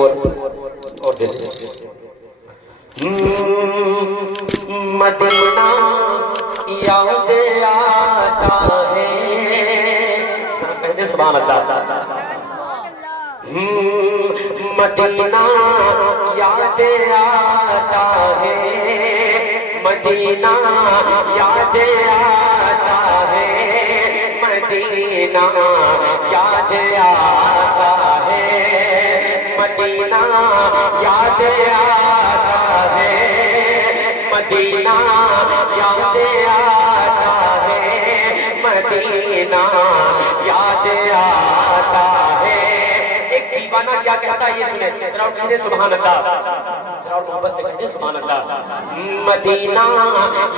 اور دے مدینہ یاد آتا ہے، کہتے سبحان اللہ۔ مدینہ یاد آتا ہے، مدینہ یاد آتا ہے، مدینہ یاد آتا ہے، مدینہ یاد آتا ہے، مدینہ یاد آتا ہے، مدینہ یاد آتا ہے۔ ایک دیوانہ کیا کہتا ہے یہ سنیں، ذرا اور کہتے سبحان اللہ، ذرا اور محبت سے کہتے سبحان اللہ۔ مدینہ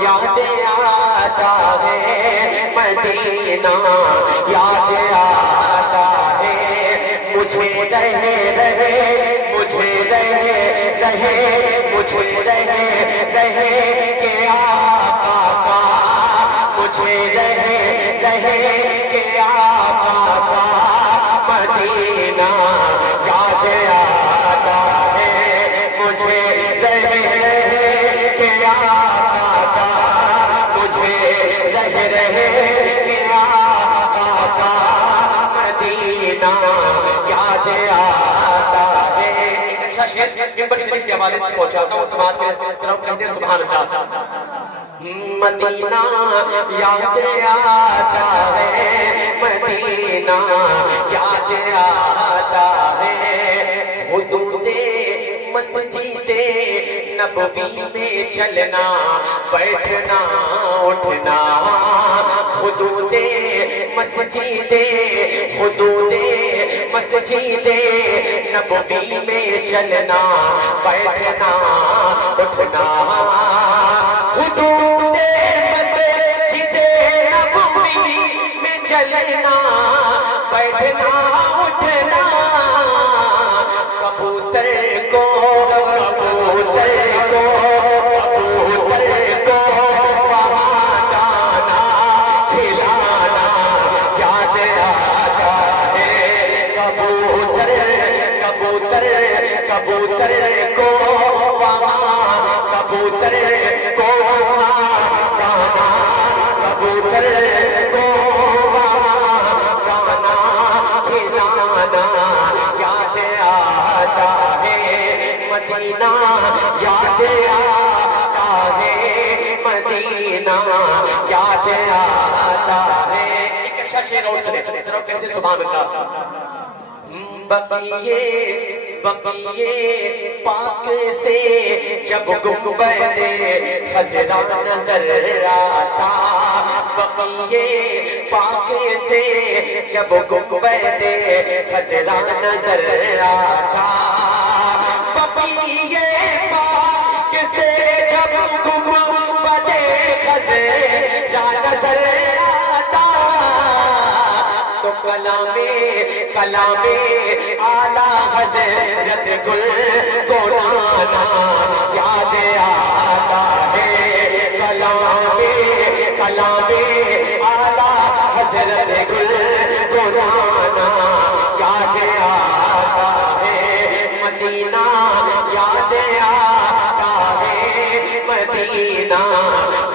یاد آتا ہے، مدینہ یاد آتا ہے، مجھے رہے رہے، مجھے رہے رہے، مجھے رہے رہے کہ آقا کا، مجھے رہے رہے کہ آقا کا مدینہ یاد آتا ہے، مجھے رہے رہے کہ آقا کا، مجھے رہے رہے کہ آقا کا مدینہ یاد آتا ہے۔ ایک اچھا شعر ممبر شریف کے حوالے سے پہنچاتا ہوں، سماعت کے طرف کہتے ہیں سبحان اللہ۔ مدینہ یاد آتا ہے، مدینہ یاد آتا ہے، حدود مسجد نبوی میں چلنا بیٹھنا اٹھنا، حدود مسجد، حدود مسجد نبوی میں چلنا بیٹھنا اٹھنا، حدود مسجد نبوی میں چلنا بیٹھنا اٹھنا، کبوتر کو کبوتر کو کبوتر کو وہاں دانا کھلانا یاد آتا ہے، کبوتر کبوتر کبوتر کو وہاں کبوتر کو وہاں دانا، کبوتر کو وہاں دانا کھلانا یاد آتا ہے، مدینہ یاد آتا ہے، مدینہ یاد آتا ہے۔ ایک اچھا شعر اور سنیں، ذرا کہتے سبحان اللہ۔ بقیے بقیے پاک سے جب گنبد خضرا نظر آتا، بقیے پاک سے جب گنبد خضرا نظر آتا، بقیے پاک سے جب گنبد خضرا نظر آتا، تو کلام اعلیٰ حضرت گل گورانا یاد آتا ہے، کلام اعلیٰ حضرت گل گورانا یاد آتا ہے، مدینہ یاد آتا ہے، مدینہ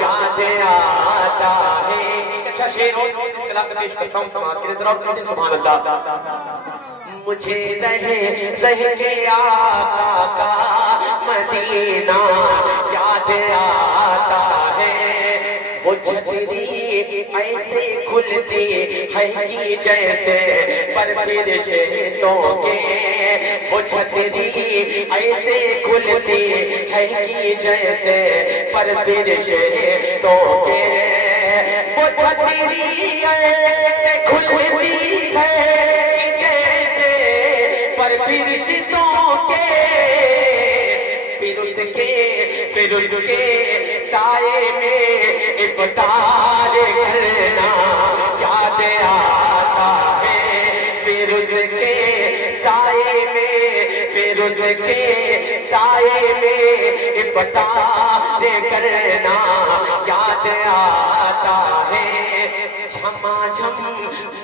یاد آتا ہے۔ ایک اچھا شعر اور اس کلام کا پیش کرتا ہوں، سماعت کے ذرا اور کہتے ہیں سبحان اللہ۔ مجھے رہے رہ کے آقا کا مدینہ یاد آتا ہے، وہ چھتری ایسے کھلتی ہے کہ جیسے پر فرشتوں کے، وہ چھتری ایسے کھلتی ہے کہ جیسے پر فرشتوں کے، وہ چھتری ایسے کھلتی ہے پر فرشتوں کے، پھر اس کے سائے میں افطار کرنا یاد آتا ہے، پھر اس کے سائے میں، پھر اس کے سائے میں افطار کرنا یاد آتا ہے، جھما جھم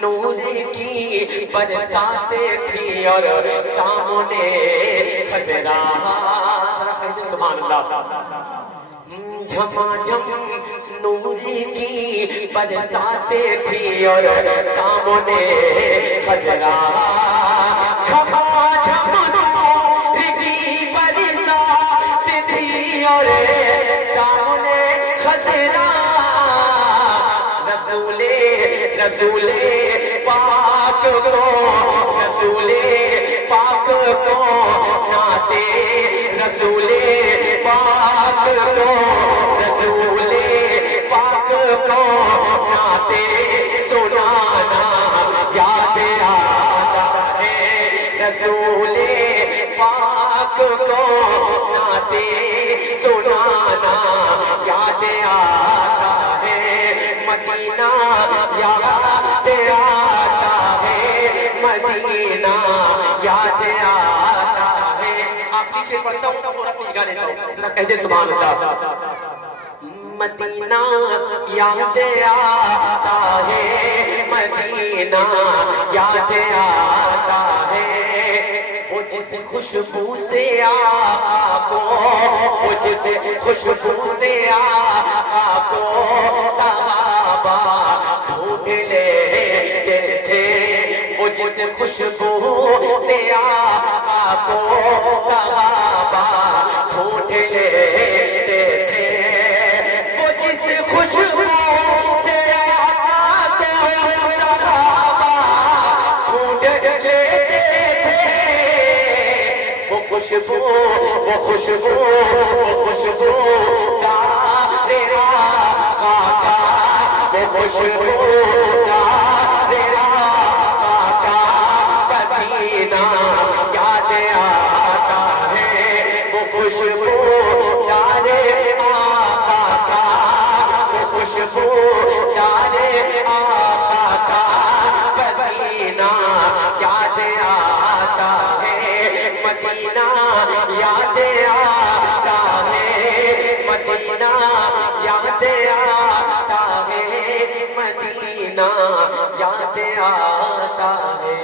نور کی برسات تھی اور سامنے خضرا. ذرا کہتے سبحان اللہ. جھما جھم نور کی برساتیں تھی اور سامنے خضرا. جھما جھم نور کی برساتیں تھی اور سامنے خضرا. رسول پاک کو رسول پاک کو ناتے رسول پاک کو رسول پاک کو ناتے سنانا یاد آتا ہے. رسول پاک کو ناتے سنانا یاد آتا ہے. مدینہ یاد آتا ہے. مدینہ یاد آتا ہے. آخری شعر پڑھتا ہوں اور اپنی گا لیتا ہوں. ذرا کہتے سبحان اللہ. مدینہ یاد آتا ہے. مدینہ یاد آتا ہے. وہ جس خوشبو سے آقا کو وہ جس خوشبو سے آقا کو صحابہ ڈھونڈ لیتے تھے. وہ جس خوشبو سے آقا کو صحابہ ڈھونڈ لیتے تھے. وہ جس خوشبو سے آقا کو صحابہ ڈھونڈ لیتے تھے. وہ خوشبو وہ خوشبو وہ خوشبو دار آقا کا. وہ خوشبو دار آقا کا پسینہ یاد آتا ہے. وہ خوشبو دار آقا کا. وہ خوشبو دار آقا کا پسینہ یاد آتا ہے. مدینہ یاد آتا ہے. مدینہ یاد آتا ہے. مدینہ یاد آتا ہے.